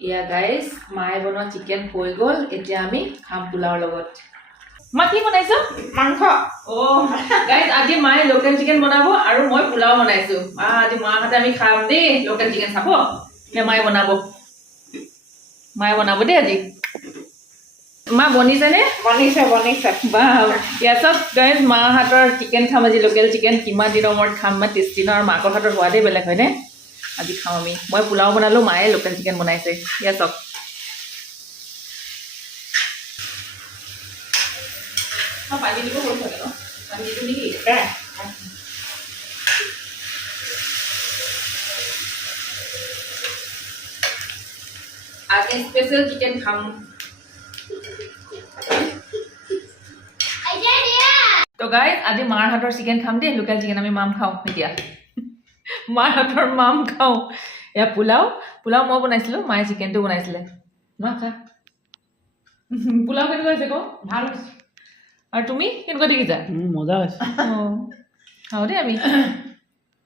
ইয়া গাইজ মায়ে বনোৱা চিকেন হৈ গ'ল এতিয়া আমি খাম পোলাওৰ লগত মা কি বনাইছ মাংস গাইজ আজি মায়ে লোকেল চিকেন বনাব আৰু মই পোলাও বনাইছো আজি মাহঁতে আমি খাম দেই লোকেল চিকেন চাব মায়ে বনাব দেই আজি মা বনিছেনে বনিছে বাহ ইয়া চব গাইজ মাৰ হাতৰ চিকেন খাম আজি লোকেল চিকেন কিমান দিনৰ মূৰত খাম ইমান টেষ্টি ন আৰু মাকৰ হাতৰ সোৱাদেই বেলেগ হয়নে আজি খাওঁ আমি মই পোলাও বনালোঁ মায়ে লোকেল চিকেন বনাইছে ইয়া চব পানী দিব হ'ল থাকে ন পানী দিছোঁ নেকি আজি স্পেচিয়েল চিকেন খাম তো গাইজ আজি মাৰ হাতৰ চিকেন খাম দেই লোকেল চিকেন আমি মাম খাওঁ এতিয়া মাৰ হাতৰ মাম খাওঁ এয়া পোলাও মই বনাইছিলোঁ মায়ে চিকেনটো বনাইছিলে মা খা পোলাও কেনেকুৱা হৈছে কওঁ ভাল আৰু তুমি কেনেকুৱা দেখিছা মজা হৈছে খাওঁ দেই আমি